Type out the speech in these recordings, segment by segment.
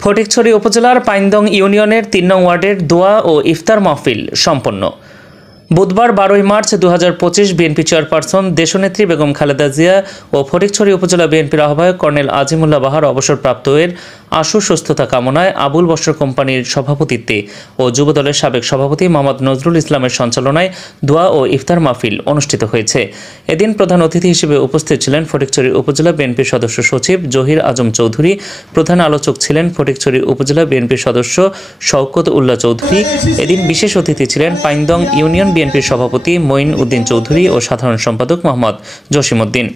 ফটিকছড়ি উপজেলার পাইনদং ইউনিয়নের ৩ নং ওয়ার্ডের দোয়া ও ইফতার মাহফিল সম্পন্ন। বুধবার ১২ মার্চ ২০২৫ বিএনপি চেয়ারপারসন দেশনেত্রী বেগম খালেদা জিয়া ও ফটিকছড়ি উপজেলা বিএনপির আহ্বায়ক কর্নেল আজিমুল্লাহ বাহার অবসরপ্রাপ্তের আশু সুস্থতা কামনায় আবুল বশর কোম্পানির সভাপতিত্বে ও যুবদলের সাবেক সভাপতি মোহাম্মদ নজরুল ইসলামের সঞ্চালনায় দোয়া ও ইফতার মাহফিল অনুষ্ঠিত হয়েছে। এদিন প্রধান অতিথি হিসেবে উপস্থিত ছিলেন ফটিকছড়ি উপজেলা বিএনপির সদস্য সচিব জহির আজম চৌধুরী। প্রধান আলোচক ছিলেন ফটিকছড়ি উপজেলা বিএনপির সদস্য শওকত উল্লাহ চৌধুরী। এদিন বিশেষ অতিথি ছিলেন পাইনদং ইউনিয়ন বিএনপির সভাপতি মঈন উদ্দিন চৌধুরী ও সাধারণ সম্পাদক মোহাম্মদ জসিমউদ্দিন।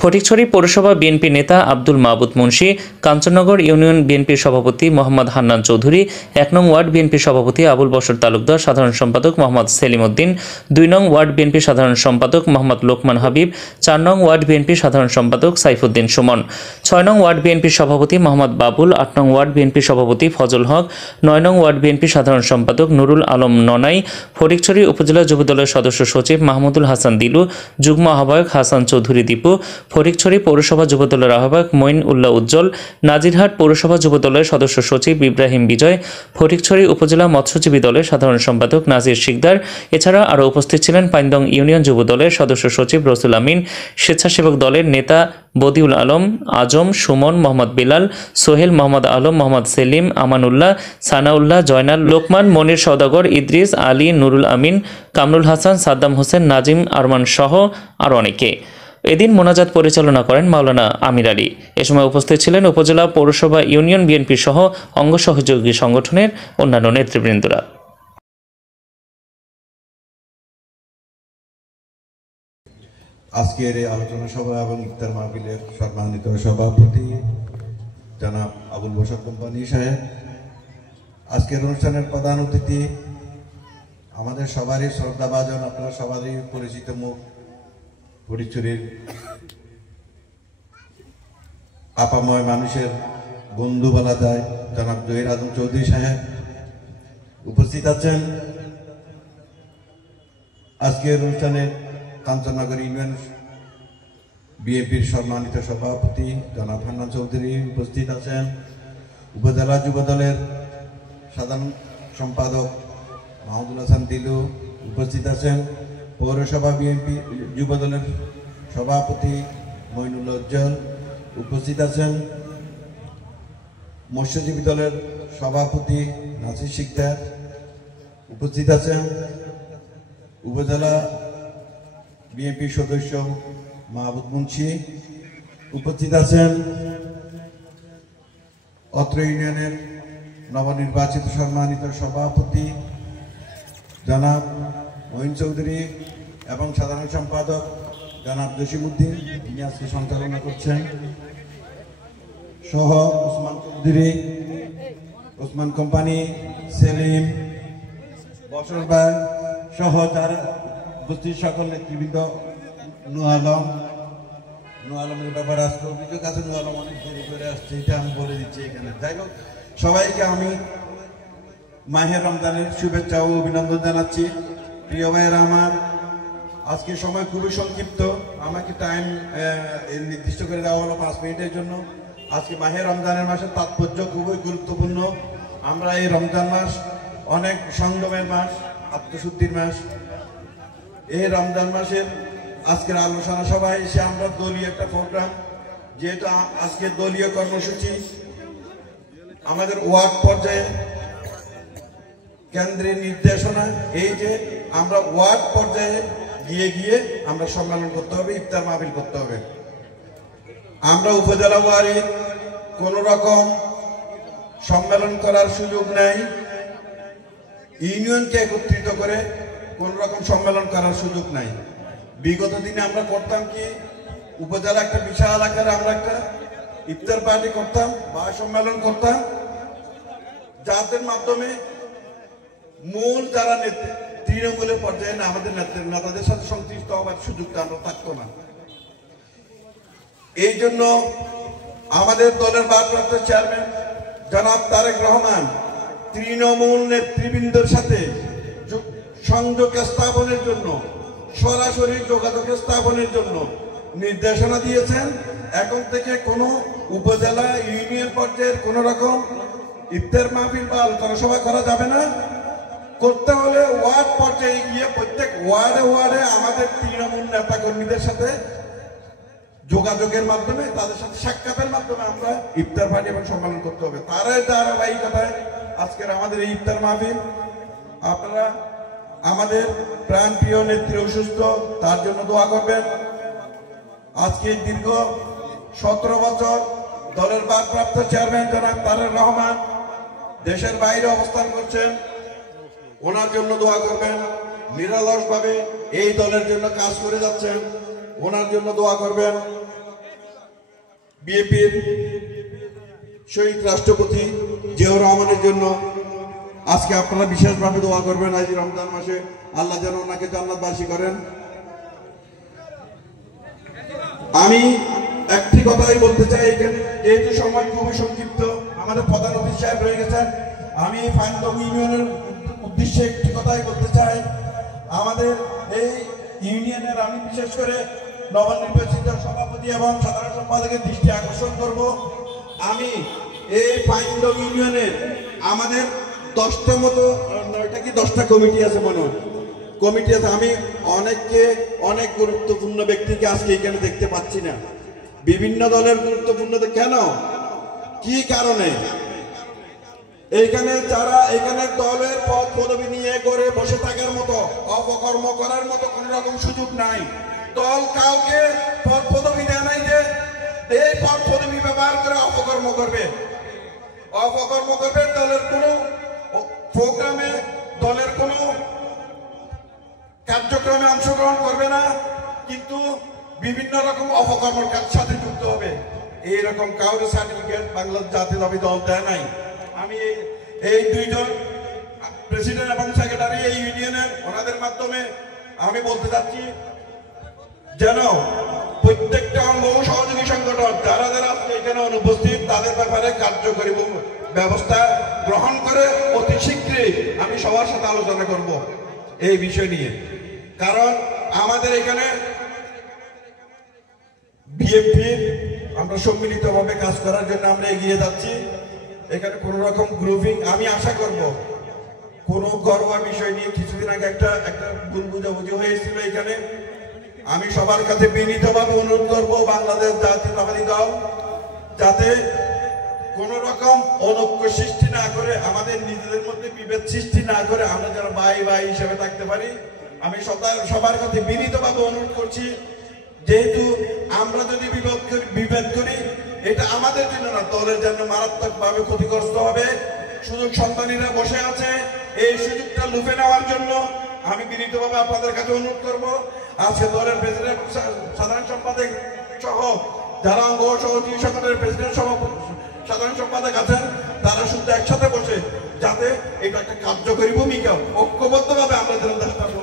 ফটিকছড়ি পৌরসভা বিএনপি নেতা আব্দুল মাহবুদ মুন্সি, কাঞ্চননগর ইউনিয়ন বিএনপির সভাপতি মোহাম্মদ হান্নান চৌধুরী, ১ নং ওয়ার্ড বিএনপির সভাপতি আবুল বশর তালুকদার, সাধারণ সম্পাদক মোহাম্মদ সেলিম উদ্দিন, ২ নং ওয়ার্ড বিএনপির সাধারণ সম্পাদক মোহাম্মদ লোকমান হাবিব, ৪ নং ওয়ার্ড বিএনপির সাধারণ সম্পাদক সাইফুদ্দিন সুমন, ৬ নং ওয়ার্ড বিএনপির সভাপতি মোহাম্মদ বাবুল, ৮ নং ওয়ার্ড বিএনপির সভাপতি ফজল হক, ৯ নং ওয়ার্ড বিএনপির সাধারণ সম্পাদক নুরুল আলম ননাই, ফটিকছড়ি উপজেলা যুবদলের সদস্য সচিব মাহমুদুল হাসান দিলু, যুগ্ম আহ্বায়ক হাসান চৌধুরী দীপু, ফটিকছড়ি পৌরসভা যুবদলের আহ্বায়ক মঈন উল্লাহ উজ্জ্বল, নাজিরহাট পৌরসভা যুবদলের সদস্য সচিব ইব্রাহিম বিজয়, ফটিকছড়ি উপজেলা মৎস্যজীবী দলের সাধারণ সম্পাদক নাজির শিকদার। এছাড়া আরও উপস্থিত ছিলেন পাইনদং ইউনিয়ন যুবদলের সদস্য সচিব রসুল আমিন, স্বেচ্ছাসেবক দলের নেতা বদিউল আলম, আজম, সুমন, মোহাম্মদ বিলাল, সোহেল, মোহাম্মদ আলম, মোহাম্মদ সেলিম, আমানুল্লাহ, সানাউল্লাহ, জয়নাল, লোকমান, মনির সওদাগর, ইদ্রিস, আলী, নুরুল আমিন, কামরুল হাসান, সাদ্দাম হোসেন, নাজিম আরমান সহ আরও অনেকে। এদিন মোনাজাত পরিচালনা করেন মাওলানা আমির আলী। এ সময় উপস্থিত ছিলেন উপজেলা, পৌরসভা, ইউনিয়ন বিএনপি সহ অঙ্গ সহযোগী সংগঠনের অন্যান্য নেতৃবৃন্দরা। আজকের এই আলোচনা সভা এবং ইফতার মাহফিলের সম্মানিত সভাপতি জনাব আবুল বশর কোম্পানি সাহেব, আজকের অনুষ্ঠানের প্রধান অতিথি আমাদের সবারই শ্রদ্ধাভাজন, আপনারা সবারই পরিচিত মুখ, ফটিকছড়ির আপাময় মানুষের বন্ধু বলা যায় জনাব জহির আজম চৌধুরী সাহেব উপস্থিত আছেন। আজকের অনুষ্ঠানে কাঞ্চননগর ইউনিয়ন বিএনপির সম্মানিত সভাপতি জনাব হান্নান চৌধুরী উপস্থিত আছেন। উপজেলা যুবদলের সাধারণ সম্পাদক মাহমুদুল হাসান দিলু উপস্থিত আছেন। পৌরসভা বিএনপি যুবদলের সভাপতি মঈনুল্লাহ উজ্জ্বল উপস্থিত আছেন। মৎস্যজীবী দলের সভাপতি নাজির শিকদার উপস্থিত আছেন। উপজেলা বিএনপি সদস্য মাহবুব মুন্সি উপস্থিত আছেন। অত্র ইউনিয়নের নবনির্বাচিত সম্মানিত সভাপতি জনাব মঈন চৌধুরী এবং সাধারণ সম্পাদক জনাব জসিমউদ্দিন, তিনি আজকে সঞ্চালনা করছেন, সহ ওসমান চৌধুরী, ওসমান কোম্পানি, সেলিম, বশর ভাই সহ যারা উপস্থিত সকল নেতৃবৃন্দ, নূর আলমের ব্যাপারে আজকে অভিযোগ আছে, নূর আলম অনেক দেরি করে আসছে, এটা আমি বলে দিচ্ছি এখানে। যাই হোক, সবাইকে আমি মাহে রমজানের শুভেচ্ছা ও অভিনন্দন জানাচ্ছি। প্রিয় ভাইয়েরা আমার, আজকে সময় খুবই সংক্ষিপ্ত, আমাকে টাইম নির্দিষ্ট করে দেওয়া হলো 5 মিনিটের জন্য। আজকে মাহে রমজানের মাসের তাৎপর্য খুবই গুরুত্বপূর্ণ। আমরা এই রমজান মাস অনেক সংযমের মাস, আত্মশুদ্ধির মাস। এই রমজান মাসের আজকের আলোচনা সভায় এসে আমরা দলীয় একটা প্রোগ্রাম, যেহেতু আজকে দলীয় কর্মসূচি আমাদের ওয়ার্ড পর্যায়ে কেন্দ্রের নির্দেশনা, এই যে আমরা ওয়ার্ড পর্যায়ে গিয়ে আমরা সম্মেলন করতে হবে, ইফতার মাহফিল করতে হবে। আমরা উপজেলা ওয়ারি কোন রকম সম্মেলন করার সুযোগ নাই, ইউনিয়নকে একত্রিত করে কোন রকম সম্মেলন করার সুযোগ নাই। বিগত দিনে আমরা করতাম কি, উপজেলা একটা বিশাল আকারে আমরা একটা ইফতার পার্টি করতাম বা সম্মেলন করতাম, যাদের মাধ্যমে মূল যারা তৃণমূলের পর্যায়ে না আমাদের নেতাদের সাথে সংশ্লিষ্ট হওয়ার সুযোগটা আমরা থাকতো না। এই জন্য আমাদের দলের ভারপ্রাপ্ত চেয়ারম্যান জনাব তারেক রহমান তৃণমূল নেতৃবৃন্দের সাথে সংযোগ স্থাপনের জন্য, সরাসরি যোগাযোগ স্থাপনের জন্য নির্দেশনা দিয়েছেন। এখন থেকে কোনো উপজেলা ইউনিয়ন পর্যায়ের কোন রকম ইফতার মাহফিল বা আলোচনা সভা করা যাবে না। করতে হলে ওয়ার্ড পর্যায়ে গিয়ে প্রত্যেক ওয়ার্ডে ওয়ার্ডে আমাদের তৃণমূল নেতা কর্মীদের সাথে যোগাযোগের মাধ্যমে, তাদের সাথে সাক্ষাতের মাধ্যমে আমরা ইফতার পার্টি এবং সম্মেলন করতে হবে। তারাই ধারাবাহিকতায় আজকের আমাদের এই ইফতার মাহফিল। আপনারা আমাদের প্রাণ প্রিয় নেত্রী অসুস্থ, তার জন্য দোয়া করবেন। আজকে দীর্ঘ 17 বছর দলের ভারপ্রাপ্ত চেয়ারম্যান জনাব তারেক রহমান দেশের বাইরে অবস্থান করছেন, ওনার জন্য দোয়া করবেন। নিরলসভাবে এই দলের জন্য কাজ করে যাচ্ছেন, ওনার জন্য দোয়া করবেন। বিএনপির শহীদ রাষ্ট্রপতি জিয়াউর রহমানের জন্য আজকে আপনারা বিশেষভাবে দোয়া করবেন। আজ রমজান মাসে আল্লাহ যেন ওনাকে জান্নাতবাসী করেন। আমি একটি কথাই বলতে চাই, এখানে যেহেতু সময় খুবই সংক্ষিপ্ত, আমাদের প্রধান অতিথি সাহেব রয়ে গেছেন, আমি ফাইনদং ইউনিয়নের উদ্দেশ্যে একটি কথাই বলতে চাই। আমাদের এই ইউনিয়নের আমি বিশেষ করে নবনির্বাচিত সভাপতি এবং সাধারণ সম্পাদকের দৃষ্টি আকর্ষণ করব। আমি এই ফাইনদং ইউনিয়নের আমাদের 10টা মতো 9টা কি 10টা কমিটি আছে মনে হয়, কমিটি আছে। আমি অনেক গুরুত্বপূর্ণ ব্যক্তিকে আজকে এখানে দেখতে পাচ্ছি না। বিভিন্ন দলের গুরুত্বপূর্ণ, কেন, কি কারণে? এইখানে যারা এখানে দলের পদ পদবি নিয়ে করে বসে থাকার মতো, অপকর্ম করার মতো কোন রকম সুযোগ নাই। দল কাউকে পদ পদবি দেয় নাই যে এই পদ পদবি ব্যবহার করে অপকর্ম করবে। দলের কোনো প্রোগ্রামে, দলের কোনো কার্যক্রমে অংশগ্রহণ করবে না, কিন্তু বিভিন্ন রকম অপকর্মের সাথে যুক্ত হবে। এইরকম কাউরে সার্টিফিকেট বাংলাদেশ জাতীয়তাবাদী দল দেয় নাই। আমি এই 2 জন প্রেসিডেন্ট এবং সেক্রেটারি এই ইউনিয়নের, ওনাদের মাধ্যমে আমি বলতে চাচ্ছি যেন প্রত্যেকটা অঙ্গ সহযোগী সংগঠন যারা যারা আজকে এখানে অনুপস্থিত, তাদের ব্যাপারে কার্যকরী ব্যবস্থা গ্রহণ করে অতি শীঘ্রই আমি সবার সাথে আলোচনা করব এই বিষয় নিয়ে। কারণ আমাদের এখানে বিএনপির আমরা সম্মিলিতভাবে কাজ করার জন্য আমরা এগিয়ে যাচ্ছি। এখানে কোন রকম গ্রুপিং, আমি আশা করব কোন গর্বা বিষয় নিয়ে কিছুদিন আগে একটা ভুল বুঝাবুঝি হয়েছিল এখানে। আমি সবার কাছে বিনীতভাবে অনুরোধ করব বাংলাদেশ জাতীয়তাবাদী দল যাতে কোন রকম অনৈক্য সৃষ্টি না করে, আমাদের নিজেদের মধ্যে বিভেদ সৃষ্টি না করে আমরা যেন ভাই ভাই হিসেবে থাকতে পারি। আমি সবার কাছে বিনীতভাবে অনুরোধ করছি, যেহেতু আমরা যদি বিভেদ করি, এটা আমাদের জন্য না, দলের জন্য মারাত্মকভাবে ক্ষতিগ্রস্ত হবে। সুযোগ সন্তানীরা বসে আছে, এই সুযোগটা লুফে নেওয়ার জন্য আমি বিনীতভাবে আপনাদের কাছে অনুরোধ করব, আজকে দলের প্রেসিডেন্ট, সাধারণ সম্পাদক সহ যারা অঙ্গ সহযোগী সংগঠনের প্রেসিডেন্ট সহ সাধারণ সম্পাদক আছেন, তারা শুধু একসাথে বসে যাতে এটা একটা কার্যকরী ভূমিকা ঐক্যবদ্ধভাবে আমরা যেন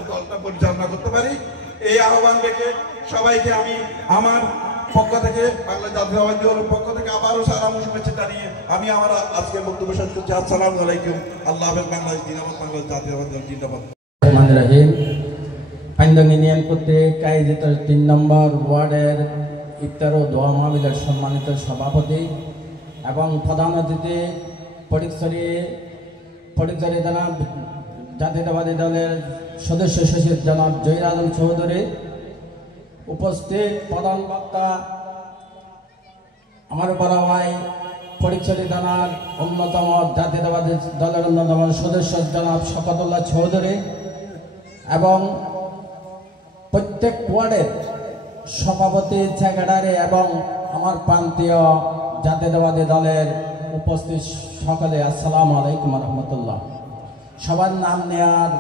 দলটা পরিচালনা করতে পারি, এই আহ্বান রেখে সবাইকে আমি আমার পক্ষ থেকে, বাংলা জাতীয়তাবাদী দলের পক্ষ থেকে আবারও সালাম ও শুভেচ্ছা জানিয়ে আমি আমার আজকের বক্তব্য শেষ করছি। আসসালামু আলাইকুম। আল্লাহ হাফেজ। বাংলাদেশ জিন্দাবাদ, বাংলাদেশ জাতীয়তাবাদী দল জিন্দাবাদ। ফাইনদং ইউনিয়ন কর্তৃক আয়োজিত 3 নম্বর ওয়ার্ডের ইফতার ও দোয়া মাহফিলের সম্মানিত সভাপতি এবং প্রধান অতিথি ফটিকছড়ি জনাব জাতীয়তাবাদী দলের সদস্য সচিব জনাব জহির আলম চৌধুরী, উপস্থিত প্রধান বক্তা আমার বড় ভাই ফটিকছড়ি থানার অন্যতম জাতীয়তাবাদী দলের অন্যতম সদস্য জনাব শওকতুল্লাহ চৌধুরী এবং প্রত্যেক ওয়ার্ডের সভাপতি, সেক্রেটারি এবং আমার প্রান্তীয় জাতীয়তাবাদী দলের উপস্থিত সকলে আসসালামু আলাইকুম রহমতুল্লাহ। সবার নাম নেওয়ার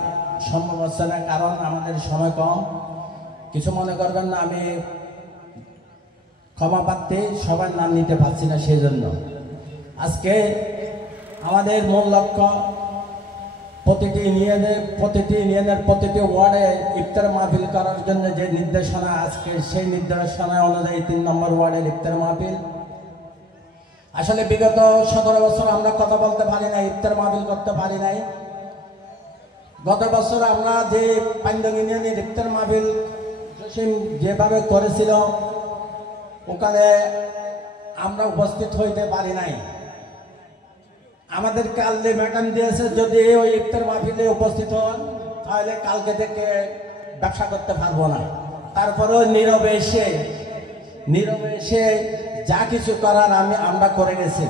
সম্ভব হচ্ছে না, কারণ আমাদের সময় কম। কিছু মনে করবেন না, আমি ক্ষমা প্রার্থী, সবার নাম নিতে পারছি না। সেই জন্য আজকে আমাদের মূল লক্ষ্য প্রতিটি ইউনিয়নের প্রতিটি ওয়ার্ডে ইফতার মাহফিল করার জন্য যে নির্দেশনা, আজকে সেই নির্দেশনা অনুযায়ী 3 নম্বর ওয়ার্ডের ইফতার মাহফিল। আসলে বিগত 17 বছর আমরা কথা বলতে পারি নাই, ইফতার মাহফিল করতে পারি নাই। গত বছর আমরা যে ফাইনদং ইউনিয়নের ইফতার মাহফিল যেভাবে করেছিল, ওখানে আমরা উপস্থিত হইতে পারি নাই। আমাদের কাল যে ম্যাডাম দিয়েছে, যদি ওই ইফতার মাহফিলে উপস্থিত হন তাহলে কালকে থেকে ব্যবসা করতে পারবো না। তারপরেও নীরবে এসে যা কিছু করার আমরা করে গেছি।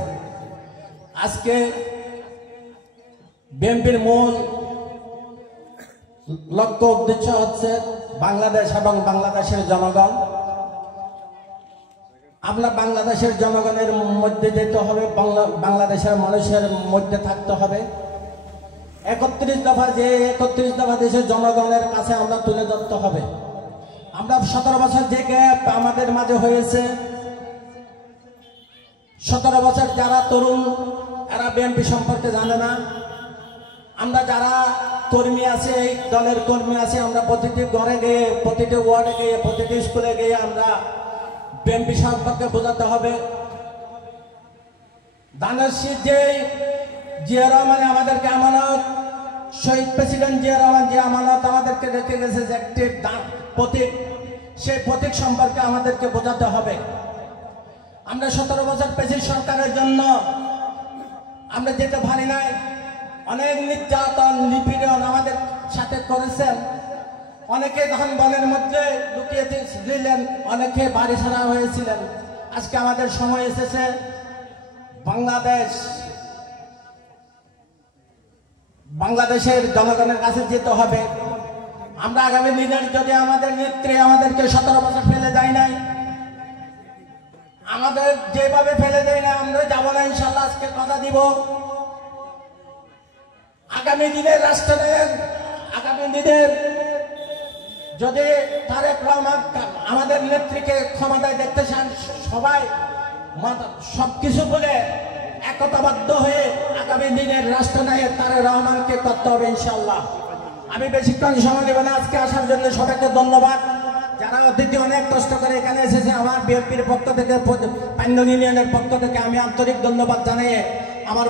আজকে বিএনপির মূল লক্ষ্য উদ্দেশ্য হচ্ছে বাংলাদেশ এবং বাংলাদেশের জনগণ। আমরা বাংলাদেশের জনগণের মধ্যে যেতে হবে, বাংলাদেশের মানুষের মধ্যে থাকতে হবে। 31 দফা দেশের জনগণের কাছে আমরা তুলে ধরতে হবে। আমরা 17 বছর যে গ্যাপ আমাদের মাঝে হয়েছে, 17 বছর যারা তরুণ এরা বিএনপি সম্পর্কে জানে না। আমরা যারা কর্মী আছে, এই দলের কর্মী আছে, আমরা প্রতিটি ঘরে গিয়ে, প্রতিটি ওয়ার্ডে গিয়ে, প্রতিটি স্কুলে গিয়ে আমরা বিএনপি সম্পর্কে বোঝাতে হবে। দানের শীষ যে জিয়া রহমান আমাদেরকে আমানত, শহীদ প্রেসিডেন্ট জিয়া রহমান যে আমানত আমাদেরকে রেখে গেছে, যে একটি প্রতীক, সেই প্রতীক সম্পর্কে আমাদেরকে বোঝাতে হবে। আমরা 17 বছর পেশির সরকারের জন্য আমরা যেতে পারি নাই। অনেক নির্যাতন নিপীড়ন আমাদের সাথে করেছেন। অনেকে তখন বনের মধ্যে লুকিয়ে দিলেন, অনেকে বাড়ি ছাড়া হয়েছিলেন। আজকে আমাদের সময় এসেছে বাংলাদেশের জনগণের কাছে যেতে হবে। আমরা আগামী দিনের যদি আমাদের নেত্রী আমাদেরকে 17 বছর ফেলে দেয় নাই, আমাদের যেভাবে ফেলে দেয় না, আমরা যাবো না ইনশাল্লাহ। আজকে কথা দিব, আগামী দিনের রাষ্ট্রনায়ক, আগামী দিনের যদি তারেক রহমান আমাদের নেত্রীকে ক্ষমতায় দেখতে চান, সবাই সবকিছু বলে একতাবদ্ধ হয়ে আগামী দিনের রাষ্ট্রনায়ক তারেক রহমানকে করতে হবে ইনশাল্লাহ। আমি বেশিক্ষণ সময় নেব না। আজকে আসার জন্য সবাইকে ধন্যবাদ। যারা অতিথি অনেক কষ্ট করে এখানে এসেছে, আমার বিএনপির পক্ষ থেকে, পাইন্দং ইউনিয়নের পক্ষ থেকে আমি আন্তরিক ধন্যবাদ জানিয়ে আমার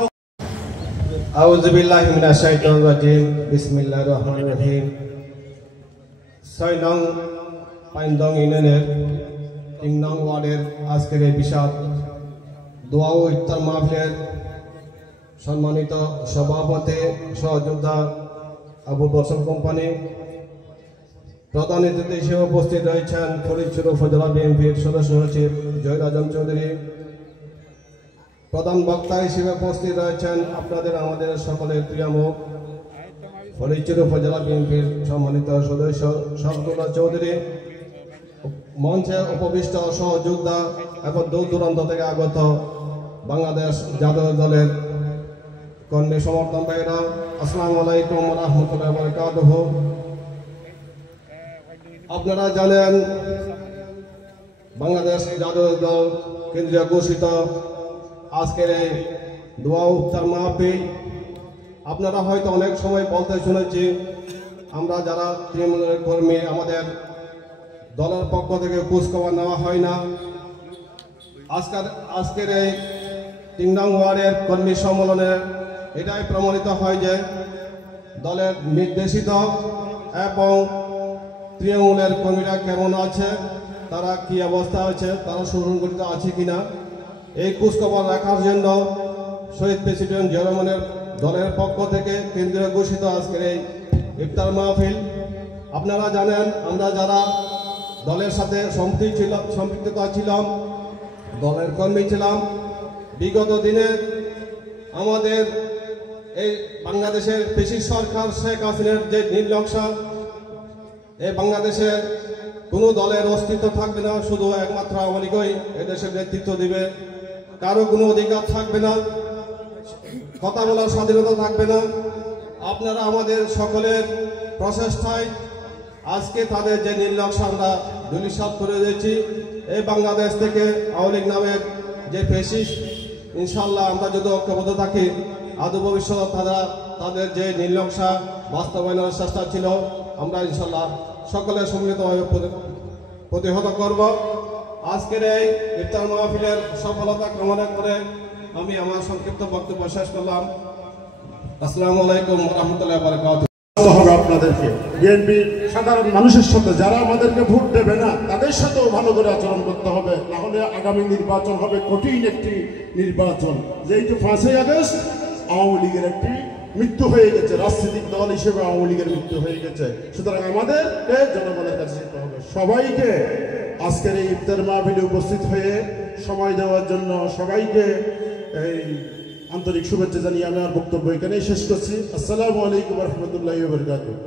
আউযু বিল্লাহি মিনাশ শাইতানির রাজিম। বিসমিল্লাহির রহমানির রহিম। 6 নং পাইন্দং ইউনিয়নের 3 নং ওয়ার্ডের আজকের এই বিশাল দোয়া ও ইফতার মাহফিলের সম্মানিত সভাপতি সহযোদ্ধা আবু বসর কোম্পানি, প্রধান অতিথি হিসেবে উপস্থিত রয়েছেন ফরিদপুর উপজেলা বিএনপির সদস্য সচিব জহির আজম চৌধুরী। প্রধান বক্তা হিসেবে উপস্থিত রয়েছেন আপনাদের আমাদের সকলের প্রিয় মুখ ফরিদপুর উপজেলা বিএনপির সম্মানিত সদস্য শরফুল্লাহ চৌধুরী। মঞ্চে উপবিষ্ট সহযোদ্ধা এবং দূর দূরান্ত থেকে আগত বাংলাদেশ জাতীয় দলের কর্মী সমর্থন ভাইরা, আসসালামু আলাইকুম ওয়া রাহমাতুল্লাহি ওয়া বারাকাতুহু। আপনারা জানেন বাংলাদেশ জাতীয় দল কেন্দ্রীয় ঘোষিত আজকের এই দোয়া ইফতার মাহফিল, আপনারা হয়তো অনেক সময় বলতে শুনেছি, আমরা যারা তৃণমূলের কর্মী আমাদের দলের পক্ষ থেকে খোঁজখবর নেওয়া হয় না। আজকের এই 3 নং ওয়ার্ডের কর্মী সম্মেলনে এটাই প্রমাণিত হয় যে দলের নির্দেশিত এবং তৃণমূলের কর্মীরা কেমন আছে, তারা কি অবস্থা আছে, তারা সুসংগঠিত আছে কিনা, এই খোঁজখবর রাখার জন্য শহীদ প্রেসিডেন্ট জিয়া রহমানের দলের পক্ষ থেকে কেন্দ্রীয় ঘোষিত আজকের এই ইফতার মাহফিল। আপনারা জানেন আমরা যারা দলের সাথে সম্পৃক্ততা ছিলাম, দলের কর্মী ছিলাম, বিগত দিনে আমাদের এই বাংলাদেশের পেশি সরকার শেখ হাসিনার যে নীলনকশা, এই বাংলাদেশে কোনো দলের অস্তিত্ব থাকবে না, শুধু একমাত্র আওয়ামী লীগই এদেশের নেতৃত্ব দিবে। কারো কোনো অধিকার থাকবে না, কথা বলার স্বাধীনতা থাকবে না। আপনারা আমাদের সকলের প্রচেষ্টায় আজকে তাদের যে নীলনকশা আমরা ধূলিসাৎ করে দিয়েছি, এই বাংলাদেশ থেকে আওয়ামী লীগ নামের যে ফ্যাসিস্ট, ইনশাল্লাহ আমরা যদি ঐক্যবদ্ধ থাকি আদৌ ভবিষ্যৎ তাদের যে নীলনকশা বাস্তবায়নের চেষ্টা ছিল, আমরা ইনশাল্লাহ সকলের সম্মিলিতভাবে প্রতিহত করব। আজকের এই ইফতার মাহফিলের সফলতা কামনা করে আমি আমার সংক্ষিপ্ত বক্তব্য শেষ করলাম। আসসালামু আলাইকুম ওয়া রাহমাতুল্লাহি ওয়া বারাকাতুহু। আপনাদেরকে বিএনপি সাধারণ মানুষের সাথে যারা আমাদেরকে ভোট দেবে না তাদের সাথেও ভালো করে আচরণ করতে হবে, না হলে আগামী নির্বাচন হবে কঠিন একটি নির্বাচন। যেহেতু 5ই আগস্ট আওয়ামী লীগের একটি মৃত্যু হয়ে গেছে, রাজনৈতিক দল হিসেবে আওয়ামী লীগের মৃত্যু হয়ে গেছে। সুতরাং আমাদেরকে জনগণের কাছে যেতে হবে। সবাইকে আজকের এই ইফতার মাহফিলে উপস্থিত হয়ে সময় দেওয়ার জন্য সবাইকে এই আন্তরিক শুভেচ্ছা জানিয়ে আমি আমার বক্তব্য এখানেই শেষ করছি। আসসালামু আলাইকুম ওয়া রাহমাতুল্লাহি ওয়া বারাকাতুহু।